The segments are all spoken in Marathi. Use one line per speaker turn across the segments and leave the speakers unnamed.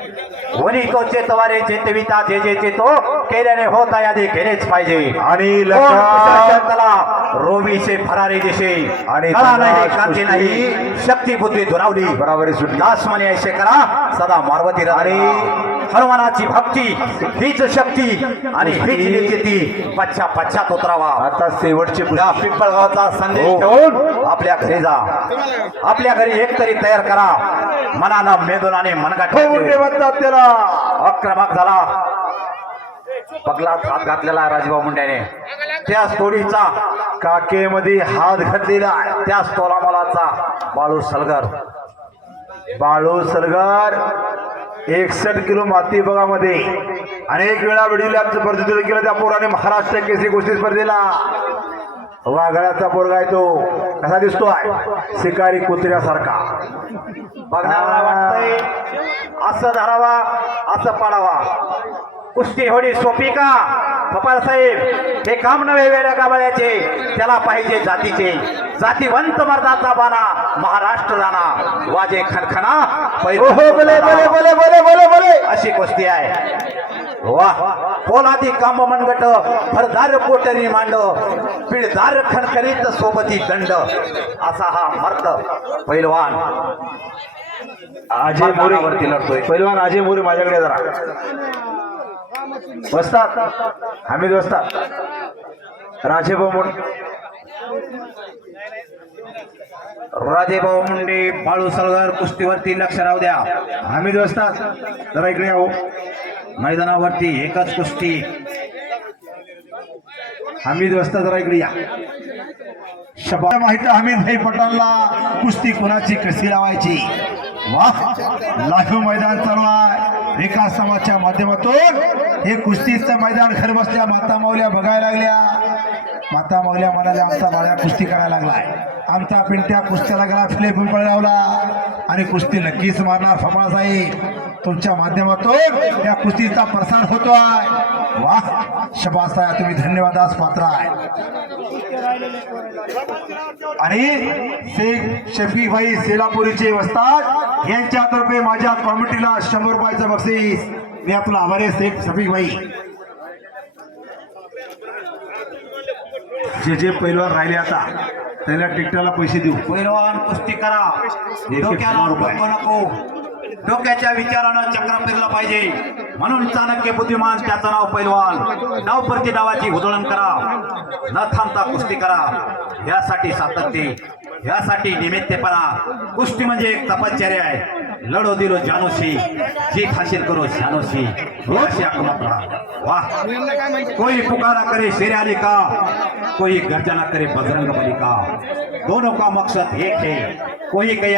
वनी तो चेतवारे चेतविता जे जे चेतो केल्याने होता यादी केलेच पाहिजे
आणि
कोण
लका-
पिशाचाला रोवीचे फरारी दिशे
आणि
कला नाही. नाही शक्ती बुद्धी दुरावली.
बराबरी सुटली
दास म्हणे ऐसे करा सदा मारवती आणि हनुमानाची भक्ती हीच शक्ती आणि हीच निश्चिती. पच्छा पच्छात उतरावा
आता शेवटचे
त्या पिंपळगावचा संदेश
हो.
ठेवून आपल्या घरी जा. आपल्या घरी एक तरी तयार करा. मनानं मेदोनाने मनगाठ
ठेवून. दे म्हणतात त्याला
अक्रमाक झाला. पगलात हात घातलेला राजभाऊ मुंड्याने त्या तोडीचा
काकेमध्ये हात घातलेला आहे.
त्याच तोलामालाचा बाळू सलगर.
बाळू सलगर एकसठ किलो माती बघामध्ये. अनेक वेळा वडिलांचं प्रतिनिधित्व केलं त्या पोराने महाराष्ट्र केसरी गोष्टी स्पर्धेला. वाघळाचा पोरगा आहे तो. कसा दिसतोय? शिकारी कुत्र्यासारखा.
बघणारा वाटतंय असं धरावा असं पाडावा. कुस्ती होडी सोपी का? साहेब हे काम नव्हे वेड्या गाबाळ्याचे त्याला पाहिजे जातीचे. जातीवंत मर्दाचा बाणा महाराष्ट्र राणा. वाजे खनखना
बोले बोले बोले बोले बोले बोले.
अशी कुस्ती आहे. वा पोलादी काम मनगट भरदार पोटरी मांड पिळदार खणखणीत सोबती दंड. असा हा मर्द पैलवान.
अजय मोरे
मैदानावरती लढतोय.
पैलवान अजय मोरे माझ्याकडे जरा. बसतात हमीद बसतात राजेभाऊ म्हणून
राजेभाऊ मुंडे. बाळू सळगर कुस्तीवरती लक्ष राहू द्या.
हमीद बसतात जरा इकडे हो
मैदानावरती एकच कुस्ती.
हमीद बसतात जरा इकडे या. शबा माहिती हमीद भाई पटालला कुस्ती कोणाची कशी लावायची? वा लाखो मैदान चालू आहे. विकास समाजच्या माध्यमातून हे कुस्तीचं मैदान घर बसल्या माता माऊल्या बघायला लागल्या. माता माऊल्या म्हणाल्या आमचा बाळ्या कुस्ती करायला लागलाय. आमचा पिंट्या कुस्त्याला गेला फिले पिंपळ लावला. आणि कुस्ती नक्कीच मारणार फमाळ साहेब तुमच्या माध्यमातून या कुस्तीचा प्रसार होतो आहे शबास आहे तुम्ही धन्यवादास पात्र आहे आणि शेख शफीभाई सेलापुरीचे वस्ताद यांच्यातर्फे माझ्या कॉमिटीला शंभर रुपयाचं बक्षीस. मी आपला आभारी आहे शेख शफीभाई जे जे पैलवान राहिले आता त्याला टिकटाला पैसे देऊ.
पैलवान कुस्ती करा. नको. डोक्याच्या विचारानं चक्र फिरला पाहिजे. म्हणून चाणक्य बुद्धिमान त्याचं नाव पैलवान. नाव प्रति डावाची उधळण करा. न थांबता कुस्ती करा. यासाठी सातत्य यासाठी निमित्तपणा. कुस्ती म्हणजे एक तपश्चर्या आहे. लढो दिलो जानोशी. जीत हासिल करो जानोशी. अशी वाह कोई पुकारा करे शेर का? कोई गर्जना करे बजरंग बली का? दोनों का मकसद एक है. कोई काही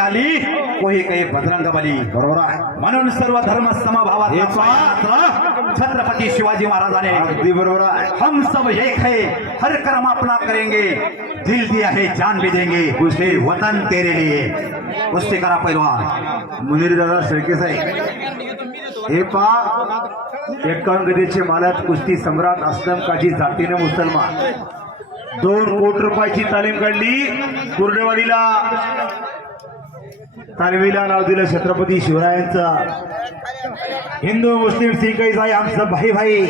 कोई काही बजरंग बली
बरोबर आहे?
म्हणून सर्व धर्म समभावात छत्रपती शिवाजी महाराजाने
अगदी बरोबर आहे.
हम सब एक है हर कर्म अपना करेंगे दिल दिया है जान भी देंगे उसे वतन तेरे लिए। कुस्ती करा पैलवान
मुनीर दादा शेळके साहेब. हे पा एकांगदेचे मालक कुस्ती सम्राट असलम काजी जातीने मुसलमान. दोन कोटी रुपयाची तालीम काढली कुर्डेवाडीला. तालवीला नाव दिलं छत्रपती शिवरायांचं. हिंदू मुस्लिम सिख काही आमचं भाई भाई.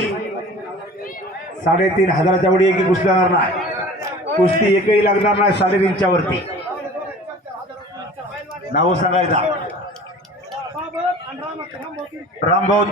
साडेतीन हजाराच्या वडी एकही कुस्ती लागणार नाही. कुस्ती एकही लागणार नाही साडेतीनच्या वरती. नाव सांगायचा. रामभाऊ